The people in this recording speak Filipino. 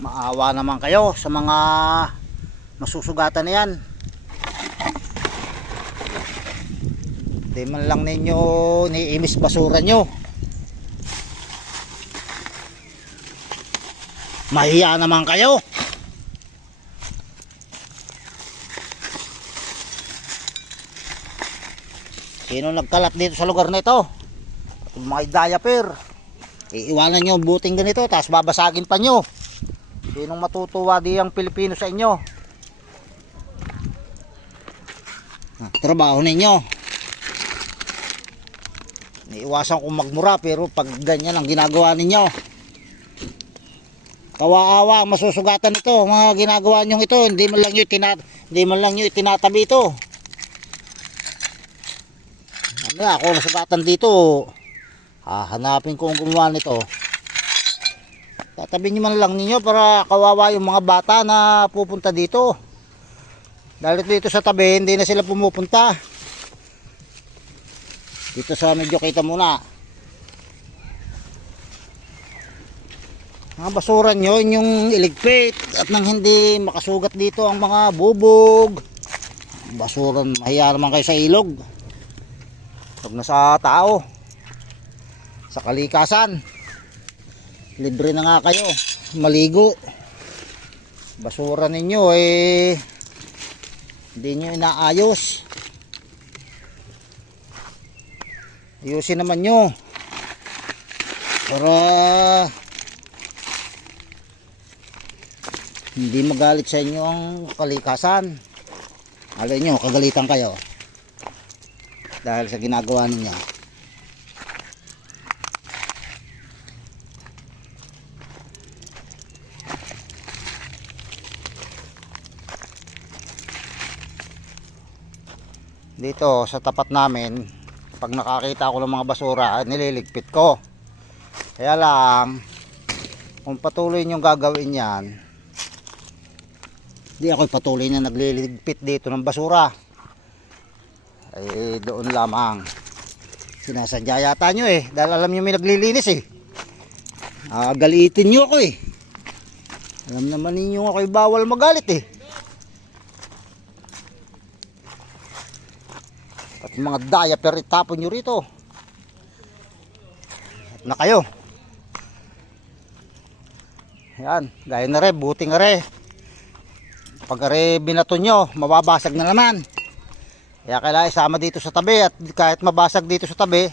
Maawa naman kayo sa mga masusugatan na yan. Di man lang ninyo niimis basura nyo. Mahiya naman kayo. Sino nagkalat dito sa lugar na ito? Mga diaper. Iiwanan nyo buting ganito, tapos babasagin pa nyo. Sinong matutuwa di ang Pilipino sa inyo? Trabaho ninyo. Iiwasan kong magmura, pero pag ganyan ang ginagawa ninyo, kawaawa ang masusugatan ito. Mga ginagawa nyo ito, hindi man lang nyo itinatabi ito. Ano, ako nasugatan dito, hahanapin ko ang gumawa nito. Tatabi nyo man lang ninyo para kawawa yung mga bata na pupunta dito. Dahil dito sa tabi, hindi na sila pumupunta. Dito sa medyo kita muna. Mga basura nyo, yung iligpit at nang hindi makasugat dito ang mga bubog. Basura, mahiya naman kayo sa ilog. Huwag na sa tao. Sa kalikasan. Libre na nga kayo maligo. Basura ninyo hindi nyo inaayos. Ayusin naman nyo para hindi magalit sa inyo ang kalikasan. Alam nyo, kagalitan kayo dahil sa ginagawa ninyo. Dito sa tapat namin, pag nakakita ako ng mga basura, nililigpit ko. Kaya lang, kung patuloy nyo gagawin yan, di ako patuloy na nagliligpit dito ng basura. Ay doon lamang sinasadya yata nyo dahil alam nyo may naglilinis galitin nyo ako alam naman ninyo ako'y bawal magalit at mga diaper itapon nyo rito at na kayo. Yan, gaya na rin, buti nga rin pag rin binato nyo, mababasag na naman. Kaya kailangan isama dito sa tabi at kahit mabasag dito sa tabi